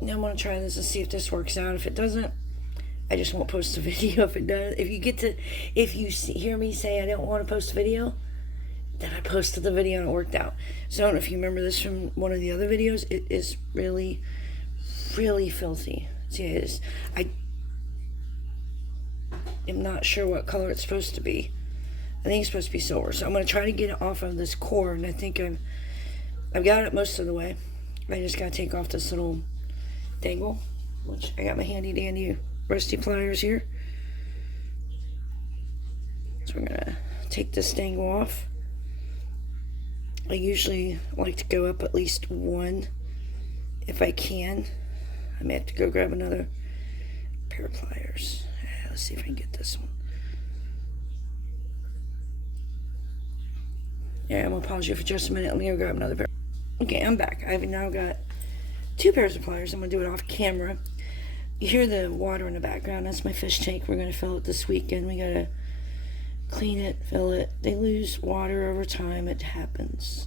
Now I'm going to try this and see if this works out. If it doesn't, I just won't post a video. If it does, if you hear me say I don't want to post a video, then I posted the video and it worked out. So I don't know if you remember this from one of the other videos. It is really, really filthy. See, it is. I am not sure what color it's supposed to be. I think it's supposed to be silver. So I'm going to try to get it off of this cord, and I think I've got it most of the way. I just got to take off this little dangle, which I got my handy dandy rusty pliers here. So we're gonna take this dangle off. I usually like to go up at least one if I can. I may have to go grab another pair of pliers. Let's see if I can get this one. Yeah, I'm gonna pause you for just a minute. Let me go grab another pair. Okay, I'm back. I've now got 2 pairs of pliers. I'm gonna do it off camera. You hear the water in the background. That's my fish tank. We're going to fill it this weekend. We got to clean it, fill it. They lose water over time. It happens.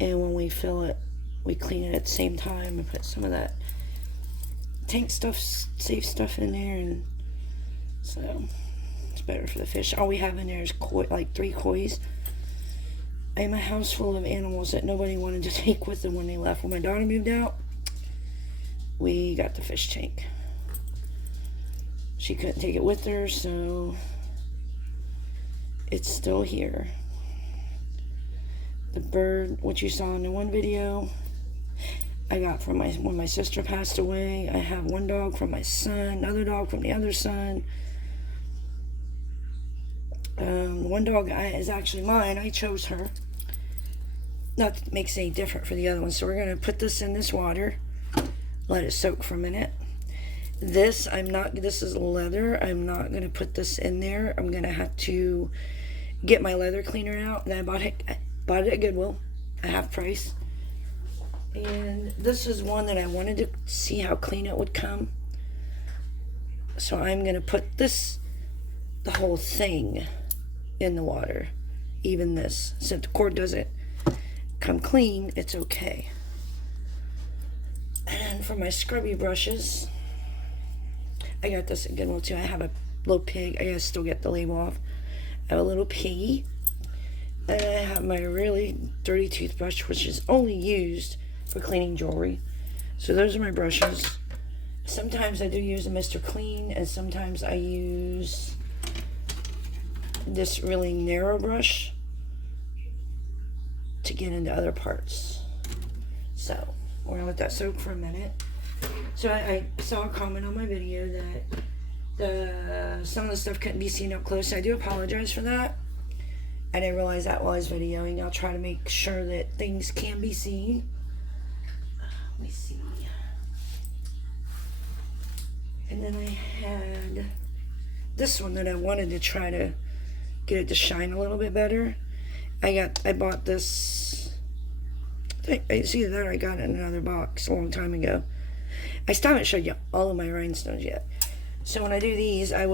And when we fill it, we clean it at the same time and put some of that tank stuff, safe stuff in there. And so it's better for the fish. All we have in there is like 3 kois. I have a house full of animals that nobody wanted to take with them when they left. When my daughter moved out, we got the fish tank. She couldn't take it with her, so it's still here. The bird, what you saw in the one video, I got from when my sister passed away. I have one dog from my son, another dog from the other son. One dog is actually mine. I chose her. Not that it makes any different for the other one. So we're going to put this in this water. Let it soak for a minute. This is leather. I'm not going to put this in there. I'm going to have to get my leather cleaner out. And I bought it at Goodwill, a half price. And this is one that I wanted to see how clean it would come. So I'm going to put the whole thing in the water. Even this. So if the cord doesn't come clean, it's okay. And for my scrubby brushes, I got this at Goodwill too. I have a little pig. I gotta still get the label off. I have a little piggy. And I have my really dirty toothbrush, which is only used for cleaning jewelry. So those are my brushes. Sometimes I do use a Mr. Clean, and sometimes I use this really narrow brush to get into other parts. So we're gonna let that soak for a minute. So I saw a comment on my video that some of the stuff couldn't be seen up close. I do apologize for that. I didn't realize that while I was videoing. I'll try to make sure that things can be seen. Let me see. And then I had this one that I wanted to try to get it to shine a little bit better. I bought this. It's either that or I got it in another box a long time ago. I still haven't showed you all of my rhinestones yet. So when I do these, I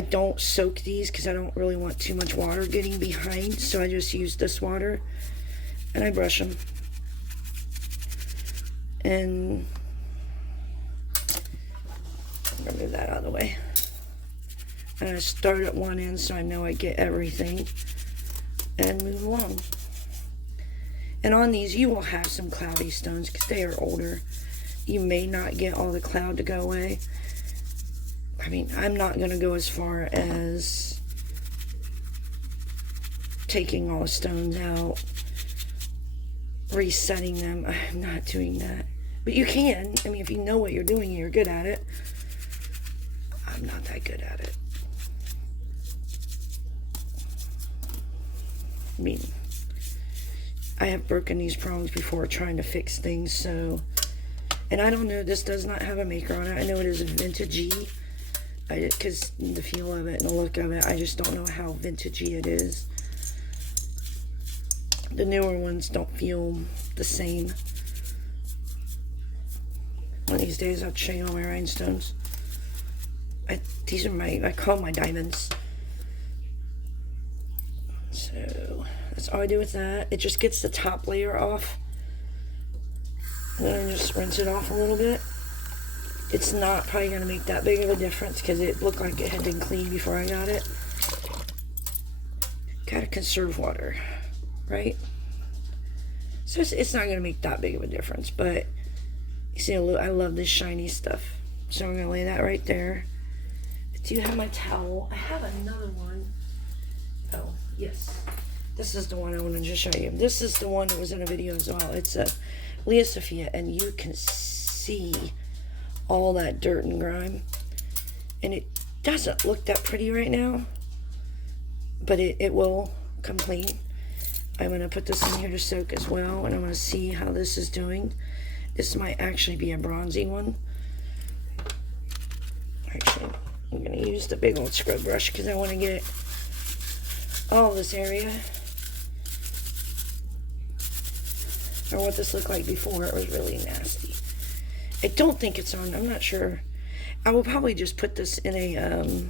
don't soak these because I don't really want too much water getting behind. So I just use this water and I brush them. And I'm going to move that out of the way. And I start at one end so I know I get everything and move along. And on these, you will have some cloudy stones because they are older. You may not get all the cloud to go away. I mean, I'm not going to go as far as taking all the stones out, resetting them. I'm not doing that. But you can. I mean, if you know what you're doing, you're good at it. I'm not that good at it. I mean, I have broken these prongs before trying to fix things, so... And I don't know, this does not have a maker on it. I know it is vintagey, because the feel of it and the look of it, I just don't know how vintagey it is. The newer ones don't feel the same. One of these days I'll show you all my rhinestones. These are I call them my diamonds. So that's all I do with that. It just gets the top layer off. I'm going to just rinse it off a little bit. It's not probably going to make that big of a difference because it looked like it had been cleaned before I got it. Gotta conserve water, right? So it's not going to make that big of a difference, but you see, I love this shiny stuff. So I'm going to lay that right there. I do have my towel. I have another one. Oh, yes. This is the one I wanted to show you. This is the one that was in a video as well. It's a Lea Sophia, and you can see all that dirt and grime. And it doesn't look that pretty right now, but it will come clean. I'm going to put this in here to soak as well, and I'm going to see how this is doing. This might actually be a bronzy one. Actually, I'm going to use the big old scrub brush because I want to get all this area. Or what this looked like before. It was really nasty. I don't think it's on. I'm not sure. I will probably just put this in a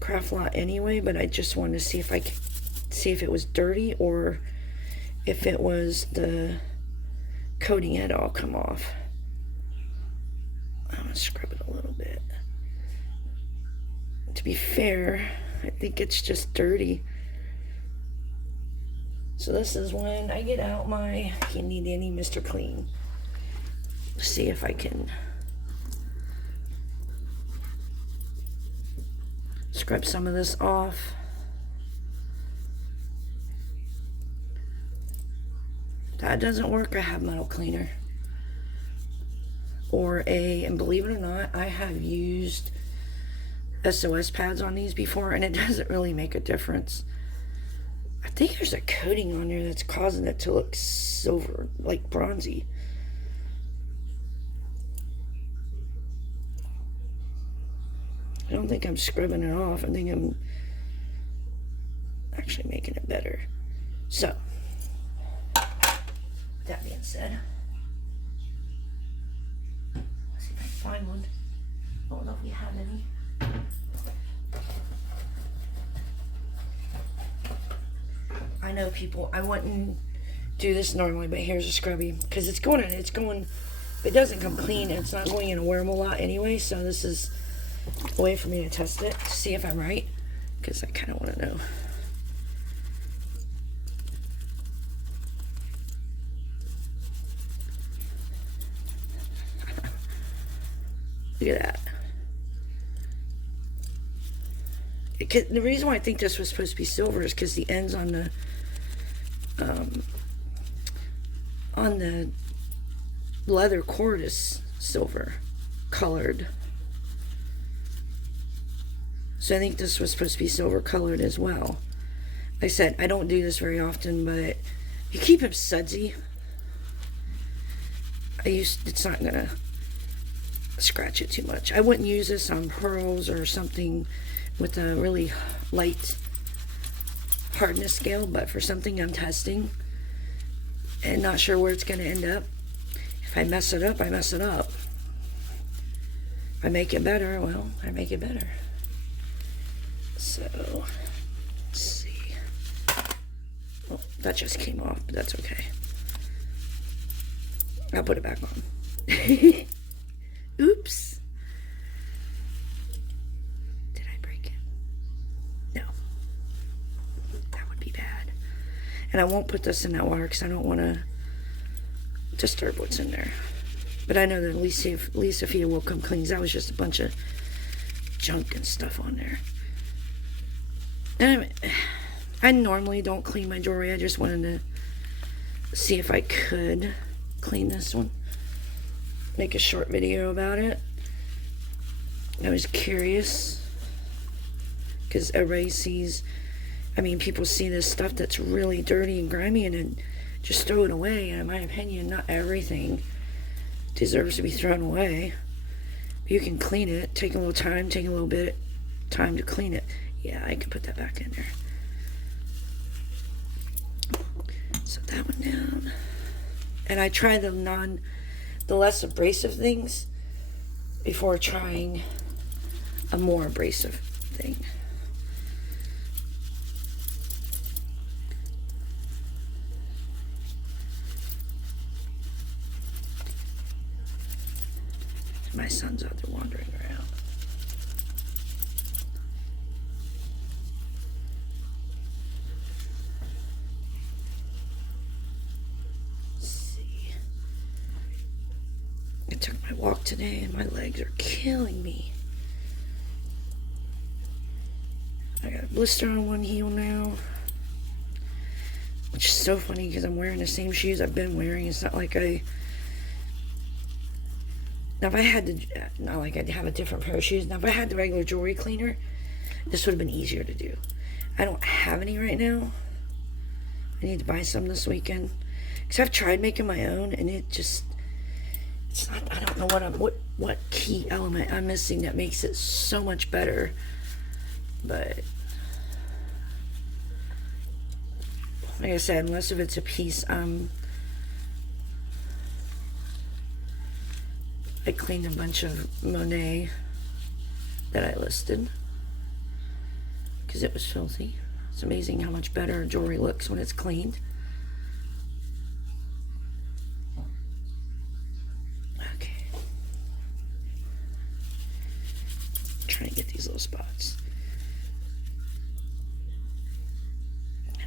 craft lot anyway, but I just wanted to see if I could see if it was dirty or if it was the coating had all come off. I'm going to scrub it a little bit. To be fair, I think it's just dirty. So this is when I get out my Handy Dandy Mr. Clean. See if I can scrub some of this off. If that doesn't work, I have metal cleaner. And believe it or not, I have used SOS pads on these before, and it doesn't really make a difference. I think there's a coating on there that's causing it to look silver, like bronzy. I don't think I'm scrubbing it off. I think I'm actually making it better. So, with that being said, let's see if I can find one. I don't know if we have any. I know people, I wouldn't do this normally, but here's a scrubby. Because it's going, if it doesn't come clean, it's not going in a wearable lot anyway, so this is a way for me to test it, to see if I'm right, because I kind of want to know. Look at that. The reason why I think this was supposed to be silver is because the ends on the leather cord is silver colored. So I think this was supposed to be silver colored as well. Like I said, I don't do this very often, but you keep them sudsy. It's not gonna scratch it too much. I wouldn't use this on pearls or something with a really light hardness scale, but for something I'm testing and not sure where it's going to end up, if I mess it up, I mess it up. If I make it better, well, I make it better. So, let's see. Well, that just came off, but that's okay. I'll put it back on. Oops. And I won't put this in that water because I don't want to disturb what's in there. But I know that Lea Sophia will come clean. That was just a bunch of junk and stuff on there. And I normally don't clean my jewelry. I just wanted to see if I could clean this one. Make a short video about it. I was curious because everybody sees... people see this stuff that's really dirty and grimy and then just throw it away. And in my opinion, not everything deserves to be thrown away. You can clean it, take a little time to clean it. Yeah, I can put that back in there. Set that one down. And I try the less abrasive things before trying a more abrasive thing. My son's out there wandering around. Let's see. I took my walk today and my legs are killing me. I got a blister on one heel now. Which is so funny because I'm wearing the same shoes I've been wearing. It's not like now if I had to, not like I'd have a different pair of shoes. Now if I had the regular jewelry cleaner, this would have been easier to do. I don't have any right now. I need to buy some this weekend. Because I've tried making my own and it's not, I don't know what key element I'm missing that makes it so much better. But like I said, most of it's a piece. I cleaned a bunch of Monet that I listed because it was filthy. It's amazing how much better jewelry looks when it's cleaned. Okay. I'm trying to get these little spots.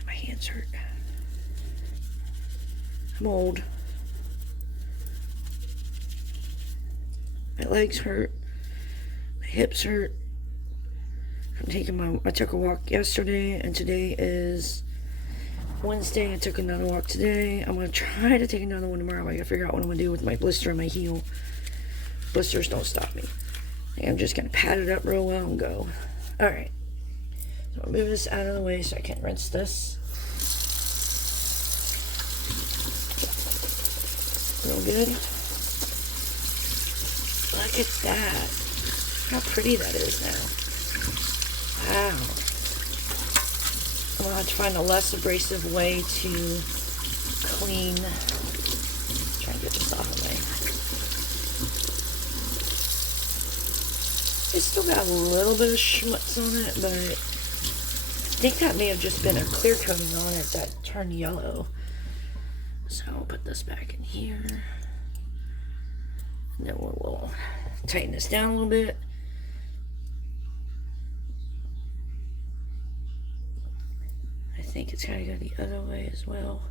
My hands hurt. I'm old. My legs hurt. My hips hurt. I took a walk yesterday, and today is Wednesday. I took another walk today. I'm going to try to take another one tomorrow. I got to figure out what I'm going to do with my blister in my heel. Blisters don't stop me. I'm just going to pat it up real well and go. Alright. So I'll move this out of the way so I can rinse this. Real good. Look at that. How pretty that is now. Wow. I'm going to have to find a less abrasive way to clean. Try and get this off of me. It's still got a little bit of schmutz on it, but I think that may have just been a clear coating on it that turned yellow. So I'll put this back in here. And then we'll tighten this down a little bit. I think it's gotta go the other way as well.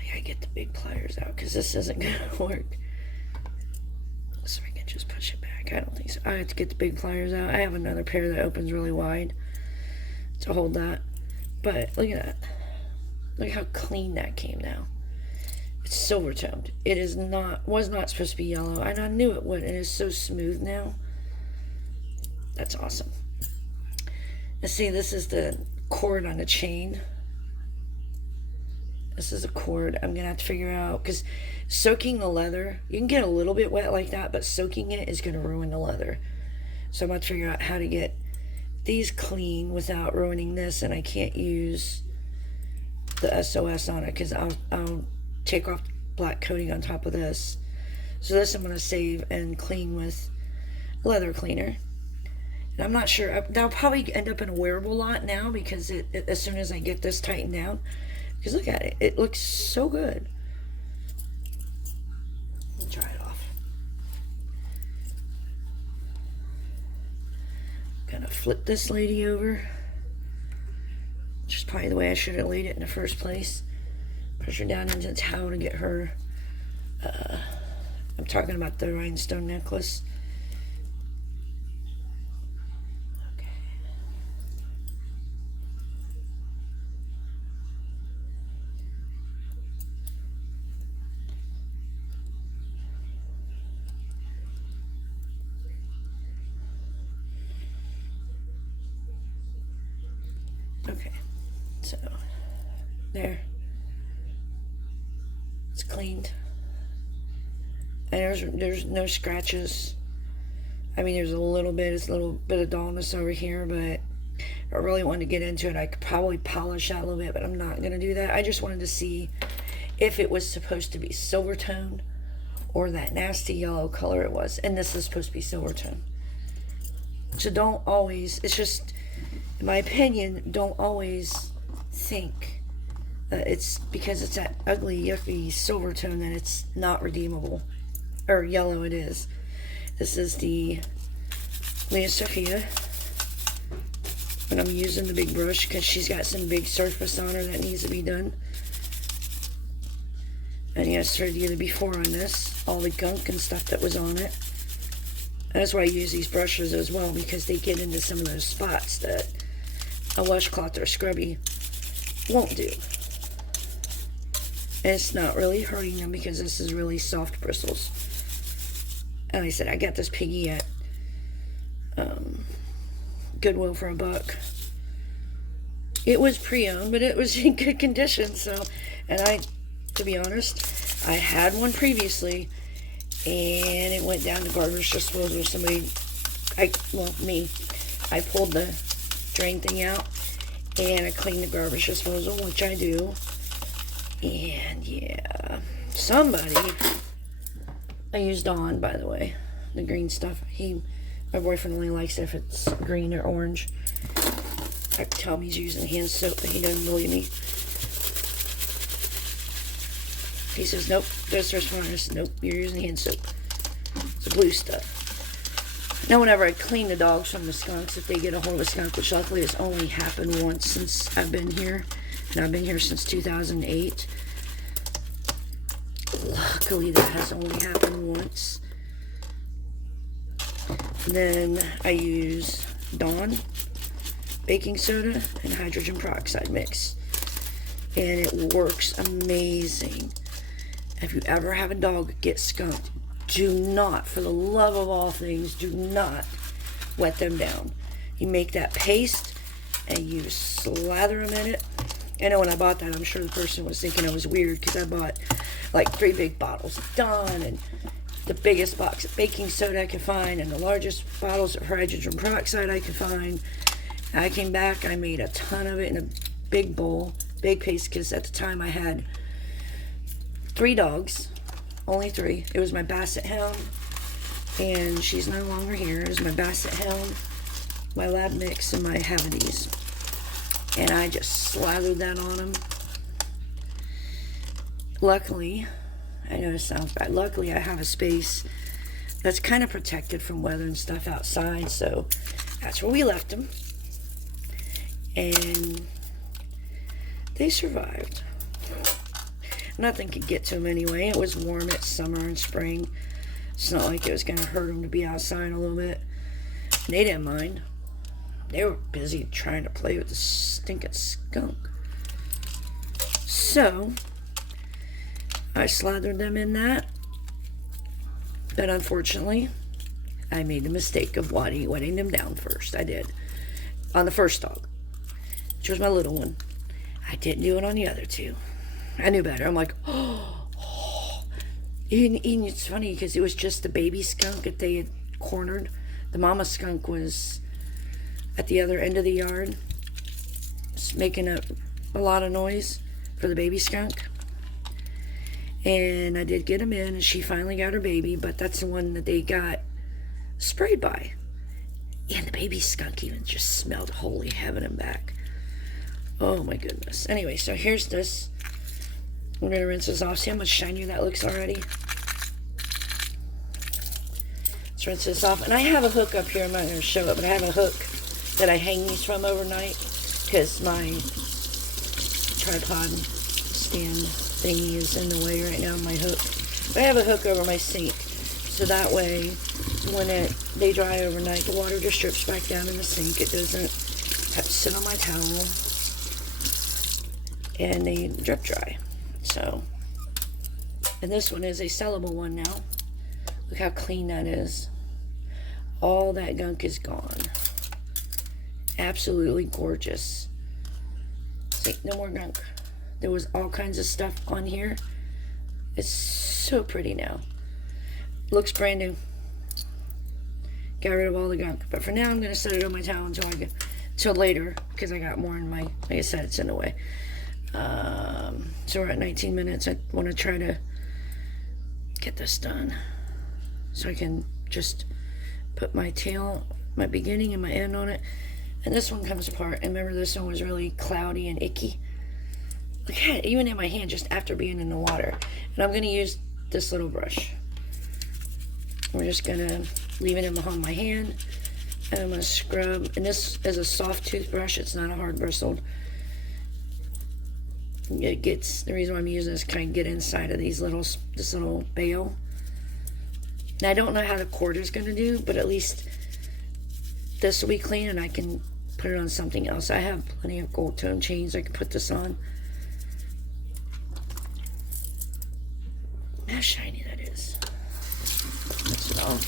I gotta get the big pliers out because this isn't gonna work. So I can just push it back. I don't think so. I have to get the big pliers out. I have another pair that opens really wide to hold that. But look at that. Look how clean that came now. It's silver toned. It was not supposed to be yellow, and I knew it would, and it's so smooth now. That's awesome. And see, this is the cord on the chain. This is a cord I'm gonna have to figure out, because soaking the leather, you can get a little bit wet like that, but soaking it is gonna ruin the leather. So I'm gonna figure out how to get these clean without ruining this, and I can't use the SOS on it because I'll take off black coating on top of this. So this I'm going to save and clean with leather cleaner. And I'm not sure, that'll probably end up in a wearable lot now because as soon as I get this tightened down, because look at it, it looks so good. Let me dry it off. Gonna flip this lady over. Which is probably the way I should have laid it in the first place. Push her down into the towel to get her. I'm talking about the rhinestone necklace. Okay. Okay. So, there. It's cleaned. And there's no scratches. I mean, there's a little bit of dullness over here, but I really wanted to get into it. I could probably polish that a little bit, but I'm not going to do that. I just wanted to see if it was supposed to be silver tone or that nasty yellow color it was. And this is supposed to be silver tone. So don't always, it's just, in my opinion, don't always think that it's because it's that ugly, yucky silver tone that it's not redeemable. or yellow it is. This is the Lea Sophia. And I'm using the big brush because she's got some big surface on her that needs to be done. And yes, I did the before on this, all the gunk and stuff that was on it. And that's why I use these brushes as well, because they get into some of those spots that a washcloth or scrubby won't do. And it's not really hurting them because this is really soft bristles. And like I said, I got this piggy at Goodwill for $1. It was pre-owned, but it was in good condition. So, and to be honest, I had one previously, and it went down to garbage disposal. Me. I pulled the drain thing out, and I cleaned the garbage disposal, which I do. And yeah, I used Dawn, by the way, the green stuff. My boyfriend only likes it if it's green or orange. I can tell him he's using hand soap, but he doesn't believe me. He says, nope, goes to restaurant. I said, nope, you're using hand soap. It's the blue stuff. Now, whenever I clean the dogs from the skunks, if they get a hold of a skunk, which luckily has only happened once since I've been here, and I've been here since 2008. Luckily, that has only happened once. Then I use Dawn baking soda and hydrogen peroxide mix, and it works amazing. If you ever have a dog get skunked, do not, for the love of all things, do not wet them down. You make that paste and you slather them in it. I know when I bought that, I'm sure the person was thinking I was weird because I bought like 3 big bottles of Dawn and the biggest box of baking soda I could find and the largest bottles of hydrogen peroxide I could find. I came back, I made a ton of it in a big bowl, big paste, because at the time I had 3 dogs, only 3. It was my Basset Hound, and she's no longer here. It was my Basset Hound, my Lab Mix, and my Havanese. And I just slathered that on them. Luckily, I know this sounds bad, luckily I have a space that's kind of protected from weather and stuff outside, so that's where we left them. And they survived. Nothing could get to them anyway. It was warm, it's summer and spring. It's not like it was going to hurt them to be outside a little bit. And they didn't mind. They were busy trying to play with the stinking skunk. So, I slathered them in that. But unfortunately, I made the mistake of wetting them down first. I did. On the first dog, which was my little one. I didn't do it on the other 2. I knew better. I'm like, oh. And it's funny because it was just the baby skunk that they had cornered. The mama skunk was at the other end of the yard, just making a lot of noise for the baby skunk. And I did get him in, and she finally got her baby, but that's the one that they got sprayed by. And the baby skunk even just smelled holy heaven and back. Oh my goodness. Anyway, so here's this. We're going to rinse this off. See how much shinier that looks already? Let's rinse this off. And I have a hook up here. I'm not going to show it, but I have a hook that I hang these from overnight because my tripod stand thingy is in the way right now, my hook. But I have a hook over my sink, so that way when they dry overnight, the water just drips back down in the sink. It doesn't have to sit on my towel, and they drip dry. So, and this one is a sellable one now. Look how clean that is. All that gunk is gone. Absolutely gorgeous. See, no more gunk. There was all kinds of stuff on here. It's so pretty now. Looks brand new. Got rid of all the gunk. But for now, I'm going to set it on my towel until later, because I got more in my, like I said, it's in the way. So we're at 19 minutes. I want to try to get this done so I can just put my tail, my beginning and my end on it. And this one comes apart. And remember, this one was really cloudy and icky. Look at it, even in my hand, just after being in the water. And I'm going to use this little brush. We're just gonna leave it in behind my hand, and I'm gonna scrub. And this is a soft toothbrush, it's not a hard bristled. It gets, the reason why I'm using this, kind of get inside of this little bail. Now I don't know how the cord is gonna do, but at least this will be clean and I can put it on something else. I have plenty of gold tone chains I can put this on. How shiny that is. Rinse it off.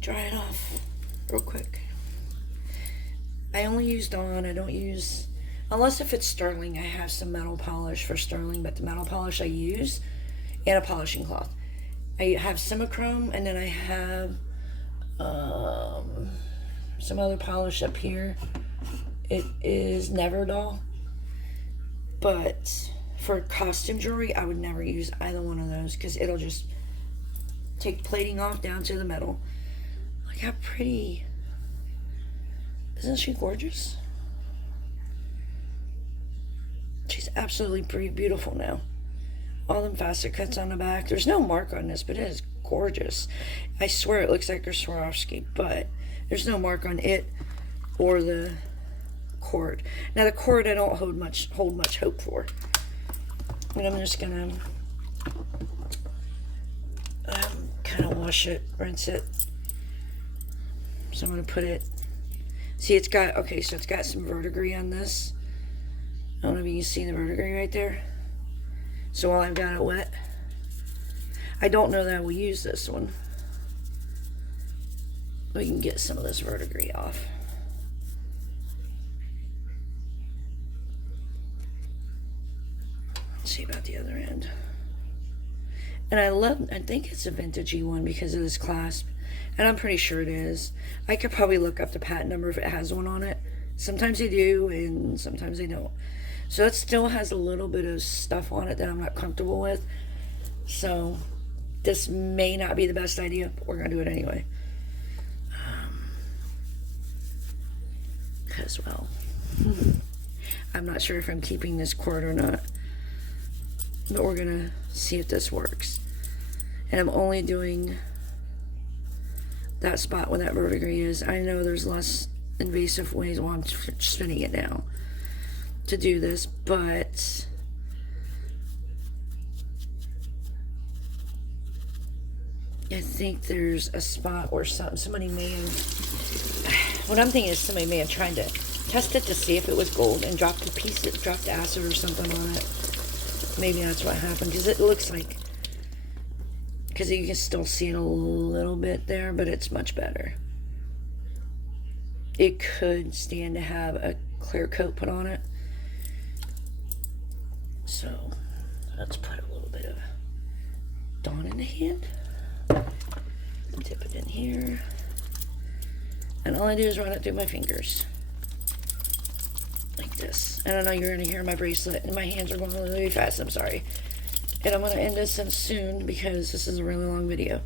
Dry it off real quick. I only use Dawn. I don't use, unless if it's sterling, I have some metal polish for sterling, but the metal polish I use, and a polishing cloth. I have Simichrome, and then I have some other polish up here. It is Neverdol. But for costume jewelry, I would never use either one of those because it'll just take plating off down to the metal. Look how pretty. Isn't she gorgeous? She's absolutely pretty beautiful now. All them facet cuts on the back. There's no mark on this, but it is gorgeous. I swear it looks like a Swarovski, but there's no mark on it or the cord. Now the cord I don't hold much hope for. And I'm just gonna kind of wash it, rinse it. So I'm gonna put it. See, it's got, okay, so it's got some verdigris on this. I don't know if you can see the verdigris right there. So while I've got it wet, I don't know that I will use this one. We can get some of this verdigris off. Let's see about the other end. And I think it's a vintagey one because of this clasp. And I'm pretty sure it is. I could probably look up the patent number if it has one on it. Sometimes they do, and sometimes they don't. So it still has a little bit of stuff on it that I'm not comfortable with. So this may not be the best idea, but we're going to do it anyway. Because, well, I'm not sure if I'm keeping this cord or not. But we're going to see if this works. And I'm only doing that spot where that verdigris is. I know there's less invasive ways while I'm spinning it now to do this, but I think there's a spot where somebody may have, what I'm thinking is somebody may have tried to test it to see if it was gold and dropped acid or something on it. Maybe that's what happened, because it looks like, because you can still see it a little bit there, but it's much better. It could stand to have a clear coat put on it. So let's put a little bit of Dawn in the hand. Dip it in here. And all I do is run it through my fingers. Like this. And I know you're going to hear my bracelet, and my hands are going really fast. I'm sorry. And I'm going to end this soon because this is a really long video.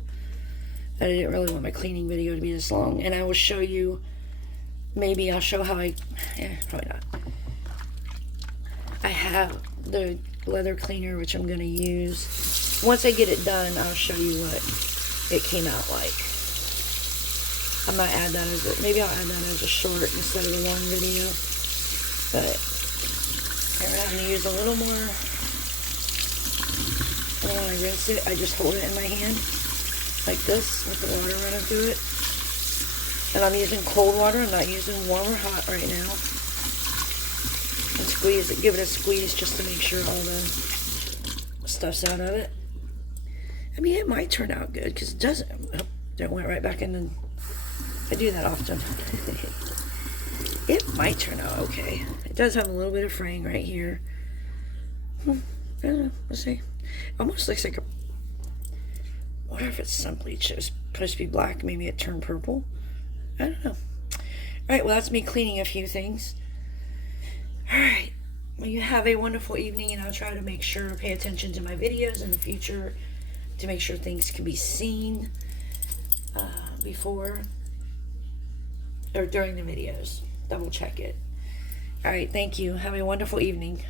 I didn't really want my cleaning video to be this long. And I will show you, maybe I'll show how probably not. I have the leather cleaner, which I'm going to use. Once I get it done, I'll show you what it came out like. I might add that as maybe I'll add that as a short instead of a long video. But I'm having to use a little more. And when I rinse it, I just hold it in my hand like this with the water running through it. And I'm using cold water. I'm not using warm or hot right now. And squeeze it, give it a squeeze just to make sure all the stuff's out of it. I mean, it might turn out good because it doesn't. Oh, it went right back in. And I do that often. It might turn out okay. It does have a little bit of fraying right here. I don't know. We'll see. Almost looks like a. I wonder if it's sun bleach. It was supposed to be black. Maybe it turned purple. I don't know. Alright, well, that's me cleaning a few things. Alright. Well, you have a wonderful evening, and I'll try to make sure to pay attention to my videos in the future to make sure things can be seen before or during the videos. Double check it. Alright, thank you. Have a wonderful evening.